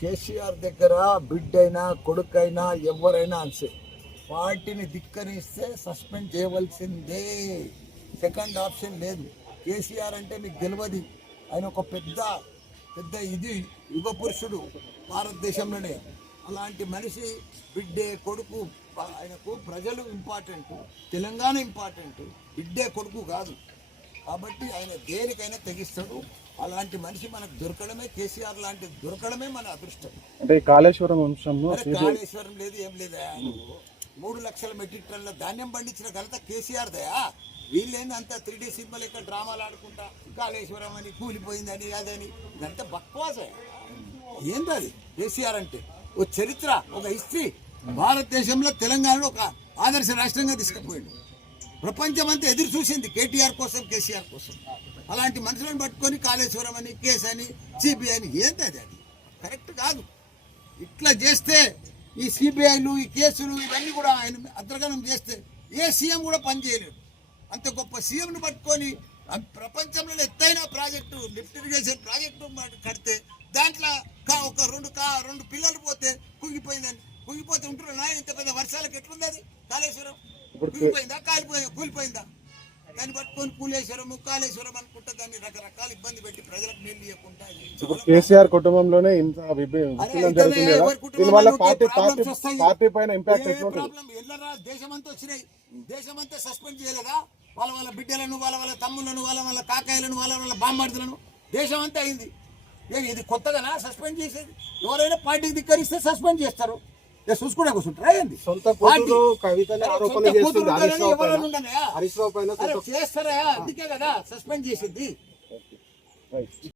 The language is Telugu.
కేసీఆర్ దగ్గర బిడ్డైనా కొడుకైనా ఎవరైనా అంతే పార్టీని ధిక్కరిస్తే సస్పెండ్ చేయవలసిందే. సెకండ్ ఆప్షన్ లేదు. కేసీఆర్ అంటే మీకు తెలియదు, ఆయన ఒక పెద్ద ఇది యుగ పురుషుడు భారతదేశంలోనే. అలాంటి మనిషి బిడ్డే కొడుకు, ఆయనకు ప్రజలు ఇంపార్టెంట్, తెలంగాణ ఇంపార్టెంట్, బిడ్డే కొడుకు కాదు. కాబట్టి ఆయన దేనికైనా తెగిస్తాడు. అలాంటి మనిషి మనకు దొరకడమే, కేసీఆర్ లాంటి దొరకడమే మన అదృష్టం. అంటే కాళేశ్వరం అంశంలో కాళేశ్వరం లేదు, ఏం లేదా. 3 లక్షల మెట్రిక్ టన్నుల ధాన్యం పండించిన ఘనత కేసీఆర్ దయా. వీళ్ళేంది అంతా 3D సినిమాలు ఇక్కడ డ్రామాలు ఆడుకుంటా కాళేశ్వరం అని కూలిపోయిందని అదని, ఇదంతా బక్వాసే. ఏంది అది కేసీఆర్ అంటే? ఓ చరిత్ర, ఒక హిస్టరీ. భారతదేశంలో తెలంగాణలో ఒక ఆదర్శ రాష్ట్రంగా తీసుకుపోయాడు. ప్రపంచమంతా ఎదురు చూసింది కేటీఆర్ కోసం, కేసీఆర్ కోసం. అలాంటి మనుషులను పట్టుకొని కాళేశ్వరం అని, కేసు అని, సిబిఐ అని, ఏంటి అది? అది కరెక్ట్ కాదు. ఇట్లా చేస్తే ఈ సిబిఐలు, ఈ కేసులు ఇవన్నీ కూడా ఆయన అద్రగణం చేస్తే ఏ సీఎం కూడా పనిచేయలేడు. అంత గొప్ప సీఎంను పట్టుకొని ప్రపంచంలో ఎత్తైన ప్రాజెక్టు, లిఫ్ట్ ఇరిగేషన్ ప్రాజెక్టు కడితే దాంట్లో ఒక రెండు పిల్లలు పోతే కుంగిపోతే ఉంటున్నా. ఇంత పెద్ద వర్షాలకు ఎట్లుంది అది? కాళేశ్వరం కుంగిపోయిందా, కూలిపోయిందా? దాన్ని పట్టుకొని కాళేశ్వరం అనుకుంటా దాన్ని రకరకాల ఇబ్బంది పెట్టి ప్రజలకు నీళ్ళు ఇవ్వకుండా. కేసీఆర్ కుటుంబంలోనే ఇంత దేశమంతా వచ్చినాయి. దేశమంతా సస్పెండ్ చేయలేదా? వాళ్ళ బిడ్డలను, వాళ్ళ తమ్ములను, వాళ్ళ కాకాయలను, వాళ్ళ బామ్మర్దులను దేశమంతా అయింది. ఇది కొత్తగానా సస్పెండ్ చేసేది? ఎవరైనా పార్టీకి ధిక్కరిస్తే సస్పెండ్ చేస్తారు. చూసుకుంటే కూర్చుంటారా? చేస్తారా? అందుకే కదా సస్పెండ్ చేసింది.